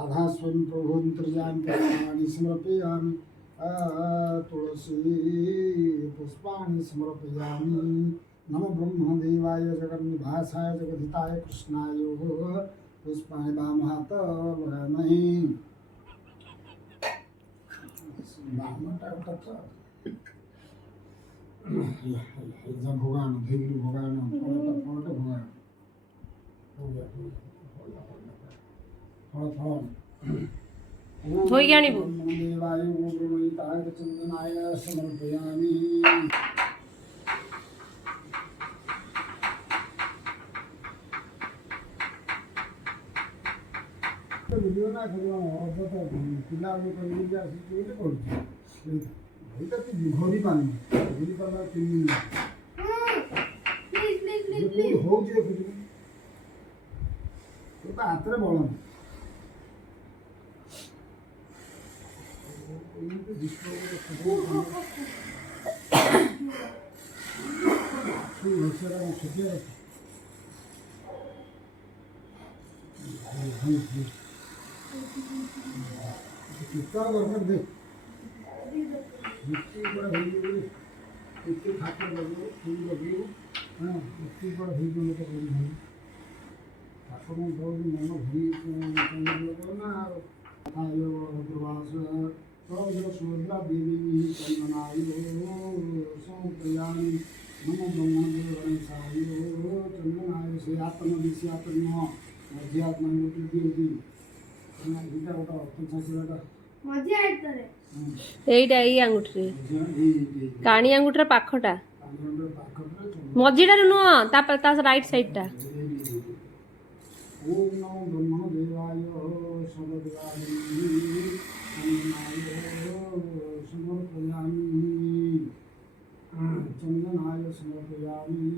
राधास्वं प्रभुन्तर्यां पुष्पाणि समर्पयामि तुलसी पुष्पाणि समर्पयामि नमो ब्रह्मदेवाय जगन्निवासाय जगद्धिताय कृष्णाय पुष्पाणि वामहात वरामहे भगवान धीर भगवान फल भगवान धोई के आनी वो देवाय गुरुताय चंदनाय समर्पयामि वीडियो ना करो और तो पिला लोग कर लिया से के कर এটা তো ঘড়ি পানি ঘড়ি পানা তিন প্লিজ হଉଛି ଦେଖୁଛୁ ତୁ ତା ହାତରେ ବଳ कितना दरकार देख मिट्टी बड़ा हो गई मिट्टी खाते लगे फूल लगे हाँ मिट्टी बड़ा हो गई तो कोई नहीं ठाकुर में दो दिन मन भरी लगे ना आयो प्रवास तो जो सुभद्रा देवी चंदनायो सोमप्रयाणी नमो ब्रह्मदेव सायो चंदनाय से आत्म अध्यात्म देवी इटा गोटा पंचायत मजा आइतरे एइटा एई अंगुठी काणी अंगुठीर पाखटा मझीटा नुह ता राइट साइडटा ओम नमो ब्रह्मदेवाय सददेवाय समर्पयामि चंदनाय समर्पयामि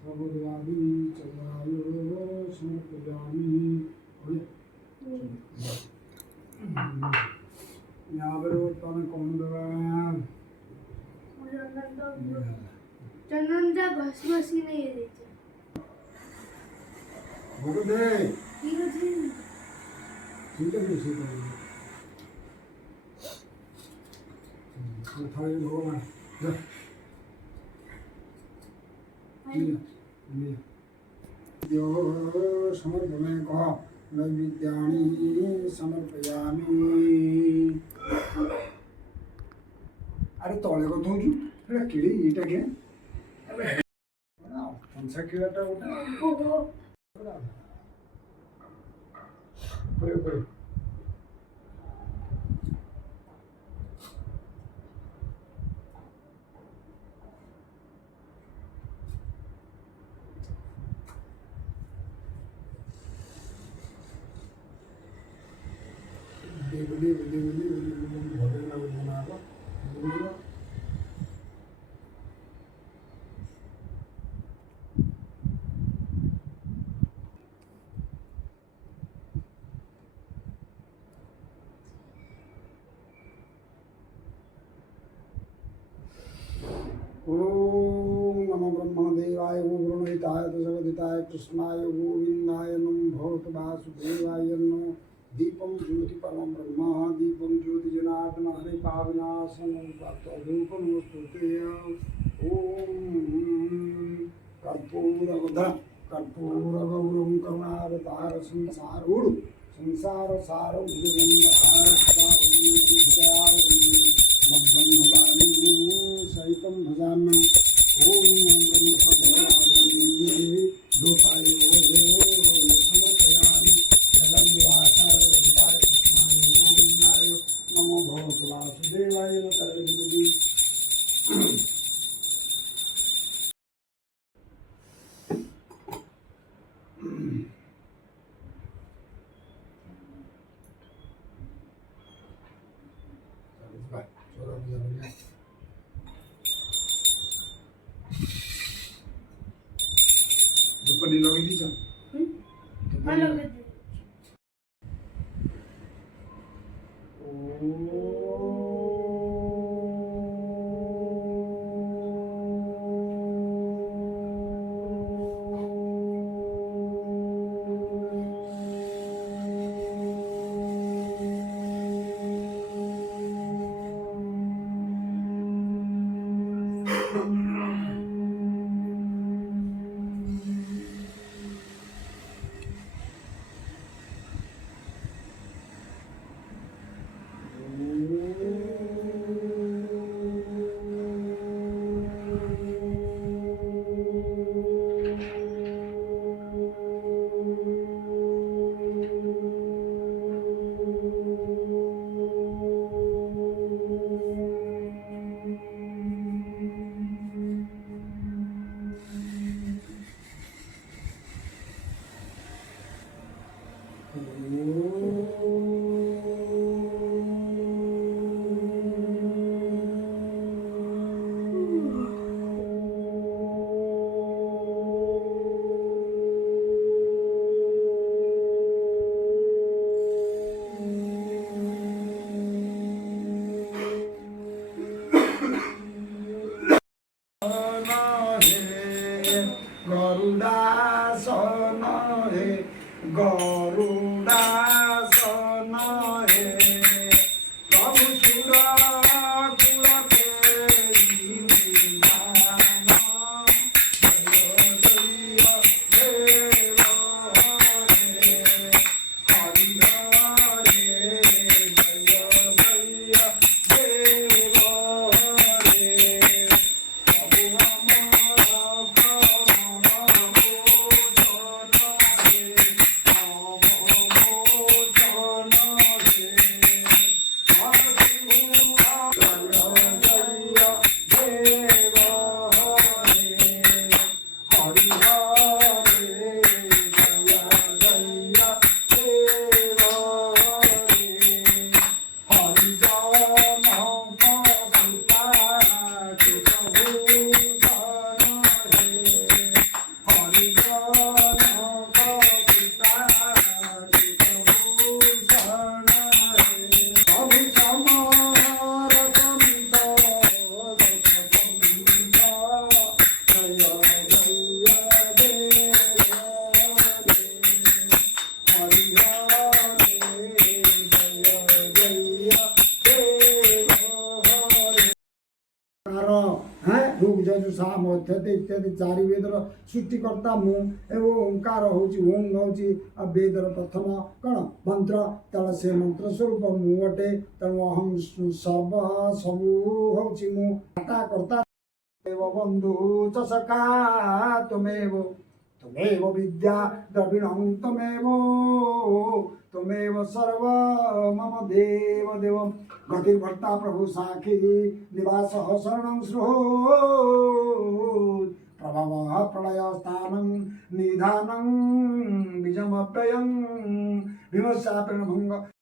सर्वदेवादि चंदनाय समर्पयामि यहाँ पर तमें कौन दबा चंदन जा घसी नहीं है भोग दे ठीक है ठीक है थाली भगवान यो समर्पणे कह नैवेद्यानि समर्पयामि अरे तले को दउछु एटा किड़ी एटा के पंचा किड़ाटा ओटा ओरे भले ना बनाबो ओम नमो ब्रह्मदेवाय गुरुणहिताय जगदिताय कृष्णाय गोविंदाय नमो भगवत वासुदेवाय नमो दीपम ज्योति परम ब्रह्म दीपम ज्योति जनार्दन हरे पावनासम रूपम स्तुते ओम कर्पूरगौरम करुणावतार संसार सारम मध्वं भवानी सहितं भजाम्यहम् ओम ब्रह्म समर्पयामि जगन्निवासाय जगदिताय कृष्णाय गोविन्दाय नमो भगवते वासुदेवाय नमः दुपट्टी लगे दी चल हां लगे दी गरुडासन हे गरुडासन हे प्रभु सुर कुल ऋग यजु साम अध्यते इत्यादि चारि वेदर सृष्टिकर्ता मु एवं ओंकार होची ओं होची वेदर प्रथम कण मंत्र तेणु से मंत्र स्वरूप मु अटे तेणु अहम सर्व सबु होची मु कर्ता एव बंधु च सखा तुमेव तुमेव विद्या द्रविणं तुमेव सर्व मम देव देवं गतिर्भर्ता प्रभु साखी निवास शरणं श्रुत प्रभव प्रलय स्थानं निधानं बीजमप्ययं विमर्शापेण भंग